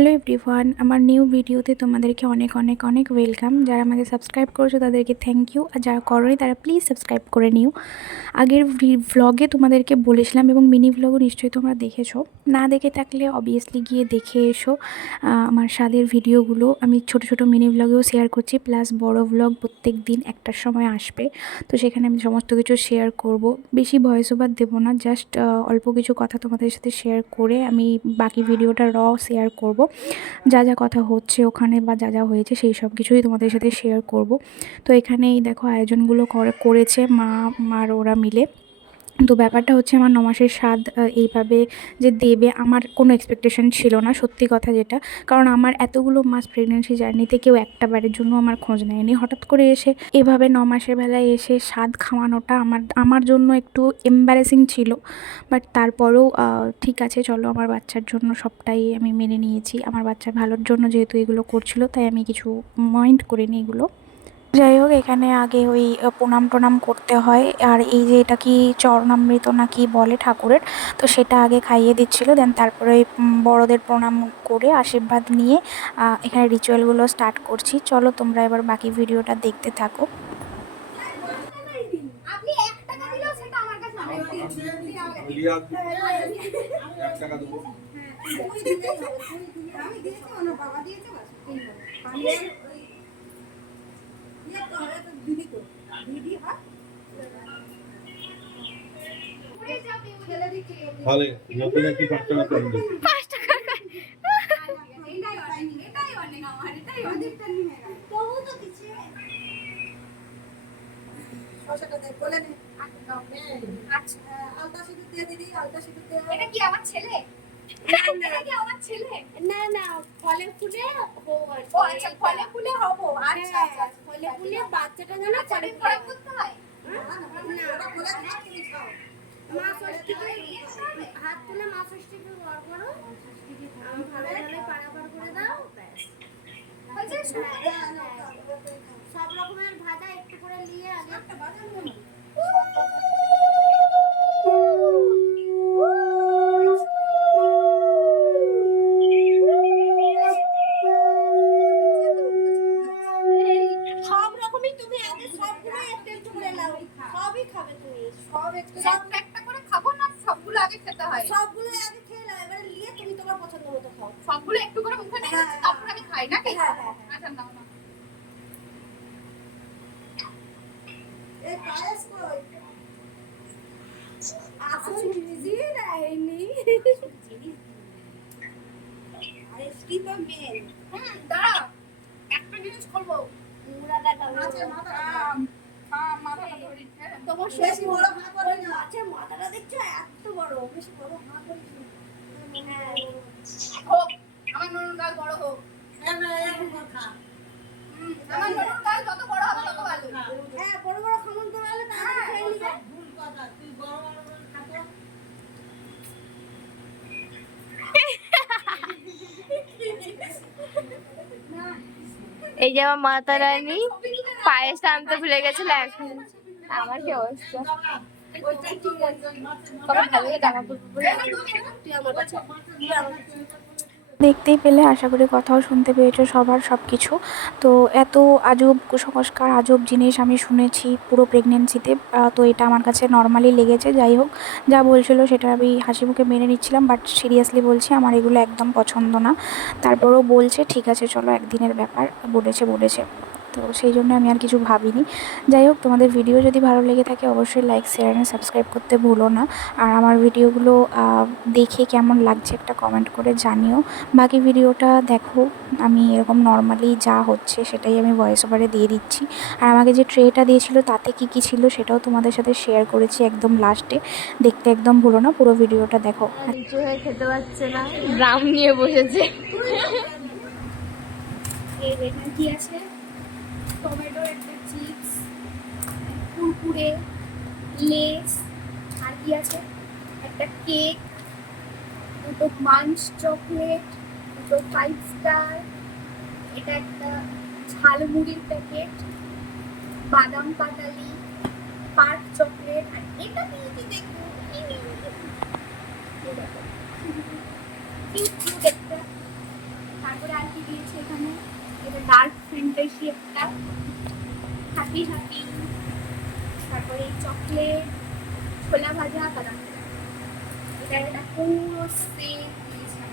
Hello everyone আমার new ভিডিওতে তোমাদেরকে অনেক অনেক অনেক ওয়েলকাম যারা আমাকে সাবস্ক্রাইব করেছ, তাদেরকে থ্যাংক ইউ আর যারা করোনি, তারা প্লিজ সাবস্ক্রাইব করে নিও। আগের ভ্লগে তোমাদেরকে বলেছিলাম এবং মিনি ভ্লগও নিশ্চয়ই তোমরা দেখেছ। না দেখে থাকলে অবভিয়াসলি গিয়ে দেখে এসো আমার স্বাদের ভিডিওগুলো আমি ছোট ছোট মিনি ভ্লগেও শেয়ার করছি প্লাস বড় ভ্লগ প্রত্যেক দিন একটার সময় আসবে। তো সেখানে আমি সমস্ত কিছু শেয়ার করব। বেশি ভয়েস ওভার দেবো না জাস্ট অল্প কিছু কথা তোমাদের সাথে শেয়ার করে আমি বাকি ভিডিওটা র শেয়ার করব। যা যা কথা হচ্ছে ওখানে বা যা যা হয়েছে সেই সব কিছুই তোমাদের সাথে শেয়ার করব। তো এখানেই দেখো আয়োজনগুলো করে- করেছে মা, মার ওরা মিলে। তো ব্যাপারটা হচ্ছে আমার নমাসের স্বাদ এইভাবে যে দেবে আমার কোনো এক্সপেকটেশন ছিল না, সত্যি কথা যেটা। কারণ আমার এতগুলো মাস প্রেগনেন্সি জার্নিতে কেউ একটা বারের জন্য আমার খোঁজ নেয়নি। হঠাৎ করে এসে এভাবে ন মাসের বেলায় এসে স্বাদ খাওয়ানোটা আমার আমার জন্য একটু এম্বারেসিং ছিল। বাট তারপরেও ঠিক আছে, চলো আমার বাচ্চার জন্য সবটাই আমি মেনে নিয়েছি। আমার বাচ্চার ভালোর জন্য যেহেতু এগুলো করছিল, তাই আমি কিছু মাইন্ড করিনি এগুলো। যাই হোক এখানে আগে ওই প্রণাম টনাম করতে হয়। আর এই যে এটা কি চরণামৃত না কি বলে ঠাকুরের তো সেটা আগে খাইয়ে দিচ্ছিল। দেন তারপরে ওই বড়দের প্রণাম করে আশীর্বাদ নিয়ে এখানে রিচুয়ালগুলো স্টার্ট করছি। চলো তোমরা এবার বাকি ভিডিওটা দেখতে থাকো। টাকা তবু তো কিছু শশাটা দে বলে নে আচ্ছা আলতা সিঁদুর দিয়ে দিদি আলতা সিঁদুর দিয়ে এটা কি আমার ছেলে? না না ফলে ফুলে আচ্ছা ফলে ফুলে হব। আচ্ছা ফলে ফুলে বাচ্চাটা যেন ফলে ফুলে করতে হয়? মা ষষ্ঠীকে হাত তুলে মা ষষ্ঠীকে বর করো। ভালো ভালো পারাবার করে দাও। সব রকমের ভাজা একটু করে নিয়ে আগে সব একটু একটা একটা করে খাব না সবগুলো আগে খেতে হয়? সবগুলো আগে খেয়ে নাও এবারে নিয়ে তুমি তোমার পছন্দ মতো খাও। সবগুলো একটু করে মুখে নিয়ে হ্যাঁ, তারপর আমি খাই নাকি? হ্যাঁ, হ্যাঁ, আচ্ছা নাও নাও। এই পায়েস কই? আসল নিজে রাইনি পায়েসটি তো মেন? হুম দাঁড়া একটা জিনিস করব। মুড়াটা মাথা খাম খাম মাথাটা ধরি হ্যাঁ তোমার বেশি বড় হা করে না। মাছের মাথাটা দেখছ? এত বড় বেশি বড় হা করে হ্যাঁ হোক আমার নুন গাল বড় হোক। হ্যাঁ এখন খা। হুম, আমার নুন গাল যত বড় হবে তত ভালো। হ্যাঁ বড় বড় খামন তো গেলে তাড়াতাড়ি খেয়ে নিবে। এই যে আমার মাতা রানী পায়েস আনতে ভুলে গেছিল এখন। আমার কি অবস্থা? দেখতেই পেলে, আশা করি কথাও শুনতে পেয়েছ সবার সব কিছু তো এত আজব কুসংস্কার, আজব জিনিস আমি শুনেছি পুরো প্রেগনেন্সিতে তো এটা আমার কাছে নর্মালি লেগেছে, যাই হোক, যা বলছিল সেটা আমি হাসি মুখে মেনে নিচ্ছিলাম বাট সিরিয়াসলি বলছি আমার এগুলো একদম পছন্দ না। তারপরেও বলছে, ঠিক আছে, চলো, একদিনের ব্যাপার। বলেছে বলেছে। তো সেই জন্য আমি আর কিছু ভাবিনি। যাই হোক তোমাদের ভিডিও যদি ভালো লেগে থাকে অবশ্যই লাইক শেয়ার অ্যান্ড সাবস্ক্রাইব করতে ভুলো না। আর আমার ভিডিওগুলো দেখে কেমন লাগছে একটা কমেন্ট করে জানিও। বাকি ভিডিওটা দেখো আমি এরকম নর্মালি যা হচ্ছে সেটাই আমি ভয়েস ওভারে দিয়ে দিচ্ছি। আর আমাকে যে ট্রেটা দিয়েছিল তাতে কি কি ছিল সেটাও তোমাদের সাথে শেয়ার করেছি একদম লাস্টে দেখতে একদম ভুলো না পুরো ভিডিওটা দেখো। নিচু হয়ে খেতে পারছে না। ড্রাম নিয়ে বসেছে। কি আছে? টমেটোর একটা চিপস, কুরকুরে, লেস, আর কি আছে? একটা কেক, দুটো মাঞ্চ চকলেট, দুটো ফাইভ স্টার এটা একটা ঝালমুড়ির প্যাকেট বাদাম পাটালি পার্ক চকলেট, আর এটা নিয়ে কি দেখব? এই দেখো। Cute cute দিয়েছে এখানে? এটা ডার্ক ফ্যান্টাসি একটা হ্যাপি হ্যাপি তারপরে চকলেট ছোলা ভাজা, বাদাম। এটা একটা পুরো সেম জিনিস। আর